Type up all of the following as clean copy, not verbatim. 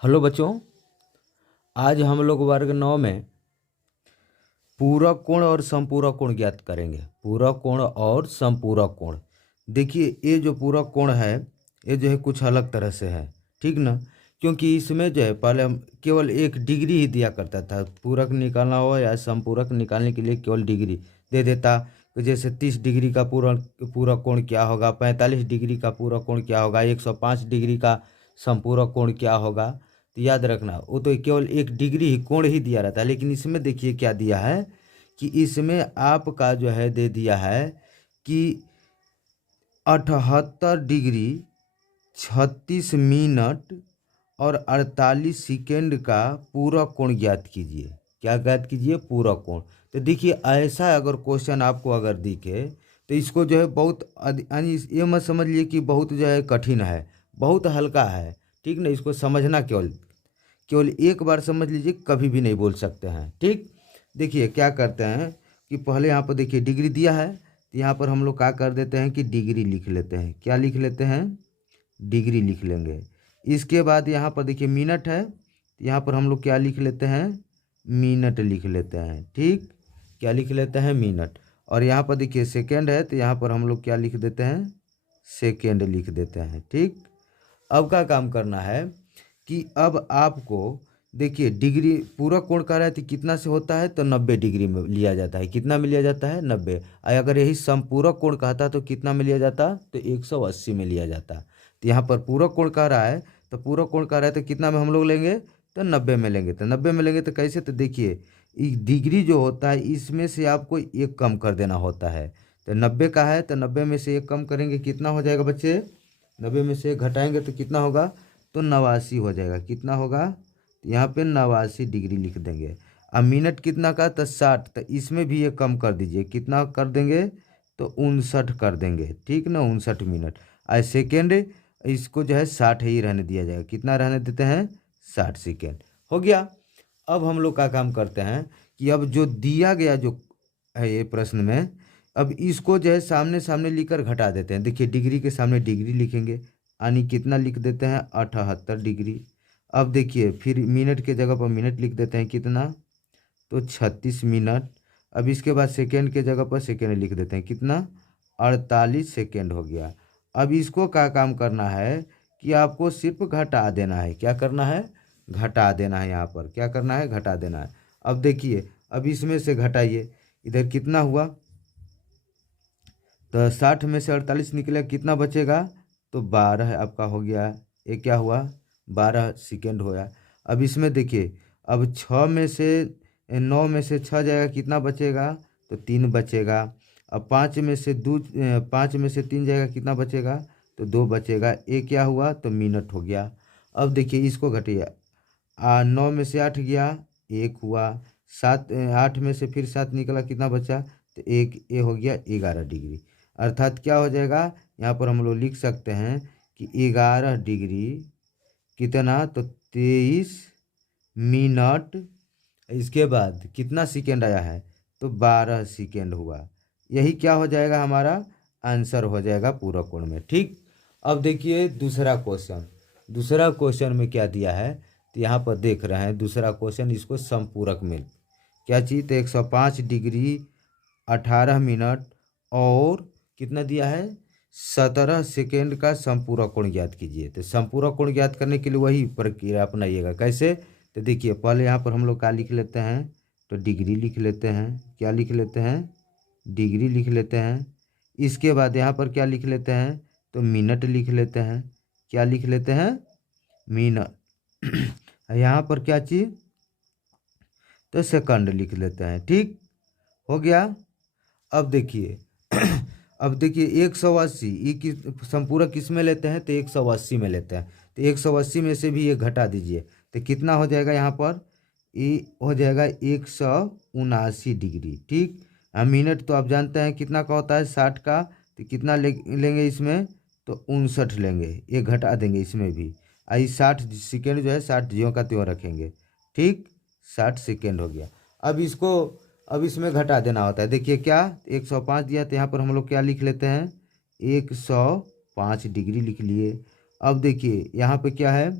Hello बच्चों, आज हम लोग वर्ग 9 में पूरक कोण और समपूरक कोण ज्ञात करेंगे। पूरक कोण और समपूरक कोण। देखिए, ये जो पूरक कोण है ये जो है कुछ अलग तरह से है, ठीक ना। क्योंकि इसमें जो है पहले हम केवल एक डिग्री ही दिया करता था। पूरक निकालना हो या समपूरक निकालने के लिए केवल डिग्री दे देता। जैसे 30 डिग्री का पूरक कोण क्या होगा, 45 डिग्री का पूरक कोण क्या होगा, 105 डिग्री का समपूरक कोण क्या होगा। तो याद रखना, वो तो केवल एक डिग्री ही कोण ही दिया रहता है। लेकिन इसमें देखिए क्या दिया है कि इसमें आपका जो है दे दिया है कि 78 डिग्री 36 मिनट और 48 सेकेंड का पूरक कोण ज्ञात कीजिए। क्या ज्ञात कीजिए? पूरक कोण। तो देखिए, ऐसा अगर क्वेश्चन आपको अगर दिखे तो इसको जो है बहुत यानी ये मत समझ लिए कि बहुत जो है कठिन है, बहुत हल्का है, ठीक ना। इसको समझना केवल केवल एक बार समझ लीजिए, कभी भी नहीं बोल सकते हैं, ठीक। देखिए क्या करते हैं कि पहले यहाँ पर देखिए डिग्री दिया है, तो यहाँ पर हम लोग क्या कर देते हैं कि डिग्री लिख लेते हैं। क्या लिख लेते हैं? डिग्री लिख लेंगे। इसके बाद यहाँ पर देखिए मिनट है, तो यहाँ पर हम लोग क्या लिख लेते हैं? मिनट लिख लेते हैं, ठीक। क्या लिख लेते हैं? मिनट। और यहाँ पर देखिए सेकेंड है, तो यहाँ पर हम लोग क्या लिख देते हैं? सेकेंड लिख देते हैं, ठीक। अब क्या काम करना है कि अब आपको देखिए डिग्री पूरक कोण कह रहा है तो कितना से होता है, तो 90 डिग्री में लिया जाता है। कितना में लिया जाता है? 90। अगर यही समपूरक कोण कहता तो कितना में लिया जाता? तो 180 में लिया जाता। तो यहाँ पर पूरक कोण कह रहा है, तो पूरक कोण कह रहा है तो कितना में हम लोग लेंगे? तो 90 में लेंगे। तो 90 में लेंगे तो कैसे? तो देखिए डिग्री जो होता है इसमें से आपको एक कम कर देना होता है। तो 90 का है तो 90 में से एक कम करेंगे, कितना हो जाएगा बच्चे? 90 में से एक घटाएंगे तो कितना होगा? तो 89 हो जाएगा। कितना होगा? यहाँ पे 89 डिग्री लिख देंगे। अब मिनट कितना का? तो 60। तो इसमें भी ये कम कर दीजिए, कितना कर देंगे? तो 59 कर देंगे, ठीक ना। 59 मिनट। आज सेकेंड इसको जो है 60 ही रहने दिया जाएगा। कितना रहने देते हैं? 60 सेकेंड हो गया। अब हम लोग का काम करते हैं कि अब जो दिया गया जो है ये प्रश्न में, अब इसको जो है सामने सामने लिखकर घटा देते हैं। देखिए डिग्री के सामने डिग्री लिखेंगे, यानी कितना लिख देते हैं? 78 डिग्री। अब देखिए फिर मिनट के जगह पर मिनट लिख देते हैं, कितना? तो 36 मिनट। अब इसके बाद सेकेंड के जगह पर सेकेंड लिख देते हैं, कितना? 48 सेकेंड हो गया। अब इसको क्या काम करना है कि आपको सिर्फ घटा देना है। क्या करना है? घटा देना है। यहाँ पर क्या करना है? घटा देना है। अब देखिए, अब इसमें से घटाइए, इधर कितना हुआ? तो 60 में से 48 निकलेगा, कितना बचेगा? तो 12 आपका हो गया। ये क्या हुआ? 12 सेकेंड होया। अब इसमें देखिए, अब 6 में से 9 में से 6 जाएगा, कितना बचेगा? तो 3 बचेगा। अब 5 में से 3 जाएगा, कितना बचेगा? तो 2 बचेगा। ये क्या हुआ? तो मिनट हो गया। अब देखिए इसको घटिए, 9 में से 8 गया, 1 हुआ। 8 में से फिर 7 निकला, कितना बचा? तो एक ये हो गया 11 डिग्री। अर्थात क्या हो जाएगा? यहाँ पर हम लोग लिख सकते हैं कि 11 डिग्री कितना? तो 23 मिनट। इसके बाद कितना सेकेंड आया है? तो 12 सेकेंड हुआ। यही क्या हो जाएगा? हमारा आंसर हो जाएगा पूरक कोण में, ठीक। अब देखिए दूसरा क्वेश्चन। दूसरा क्वेश्चन में क्या दिया है, तो यहाँ पर देख रहे हैं दूसरा क्वेश्चन, इसको समपूरक में क्या चीज़? तो 105 डिग्री 18 मिनट और कितना दिया है? 17 सेकेंड का समपूरक कोण ज्ञात कीजिए। तो समपूरक कोण ज्ञात करने के लिए वही प्रक्रिया अपनाइएगा। कैसे? तो देखिए पहले यहाँ पर हम लोग क्या लिख लेते हैं? तो डिग्री लिख लेते हैं। क्या लिख लेते हैं? डिग्री लिख लेते हैं। इसके बाद यहाँ पर क्या लिख लेते हैं? तो मिनट लिख लेते हैं। क्या लिख लेते हैं? मिनट। यहाँ पर क्या चीज़? तो सेकंड लिख लेते हैं, ठीक हो गया। अब देखिए अब देखिए 180 ये संपूरक किस में लेते हैं? तो 180 में लेते हैं। तो 180 में से भी ये घटा दीजिए, तो कितना हो जाएगा? यहाँ पर ये हो जाएगा 179 डिग्री, ठीक। मिनट तो आप जानते हैं कितना का होता है? 60 का। तो कितना लेंगे इसमें? तो 59 लेंगे। ये घटा देंगे इसमें भी। आई 60 सेकेंड जो है 60 ज्यों का त्यों रखेंगे, ठीक। 60 सेकेंड हो गया। अब इसमें घटा देना होता है। देखिए क्या? 105 दिया, तो यहाँ पर हम लोग क्या लिख लेते हैं? 105 डिग्री लिख लिए। अब देखिए यहाँ पे क्या है?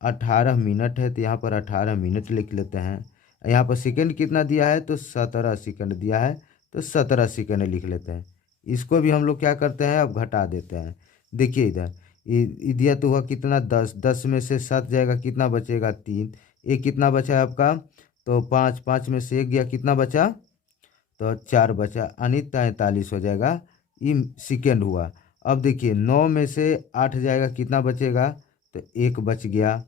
18 मिनट है, तो यहाँ पर 18 मिनट लिख लेते हैं। यहाँ पर सेकंड कितना दिया है, तो 17 सेकंड दिया है, तो 17 सेकंड लिख लेते हैं। इसको भी हम लोग क्या करते हैं, अब घटा देते हैं। देखिए इधर ये दिया तो हुआ कितना 10, 10 में से 7 जाएगा, कितना बचेगा 3, एक कितना बचा है आपका, तो 5, 5 में से 1 गया, कितना बचा, तो 4 बचा, यानी 43 हो जाएगा, ये सेकेंड हुआ। अब देखिए 9 में से 8 जाएगा, कितना बचेगा, तो 1 बच गया।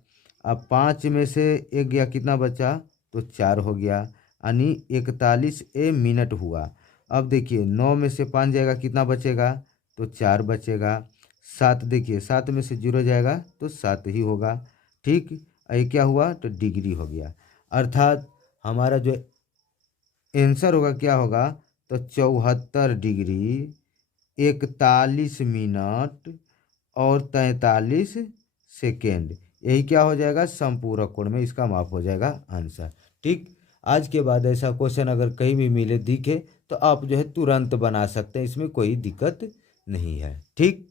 अब 5 में से 1 गया, कितना बचा, तो 4 हो गया, यानी 41 मिनट हुआ। अब देखिए 9 में से 5 जाएगा, कितना बचेगा, तो 4 बचेगा। 7 देखिए 7 में से 0 जाएगा, तो 7 ही होगा। ठीक, ये क्या हुआ, तो डिग्री हो गया। अर्थात हमारा जो आंसर होगा क्या होगा, तो 74 डिग्री 41 मिनट और 43 सेकेंड, यही क्या हो जाएगा, समपूरक कोण में इसका माप हो जाएगा आंसर। ठीक, आज के बाद ऐसा क्वेश्चन अगर कहीं भी मिले दिखे तो आप जो है तुरंत बना सकते हैं, इसमें कोई दिक्कत नहीं है। ठीक।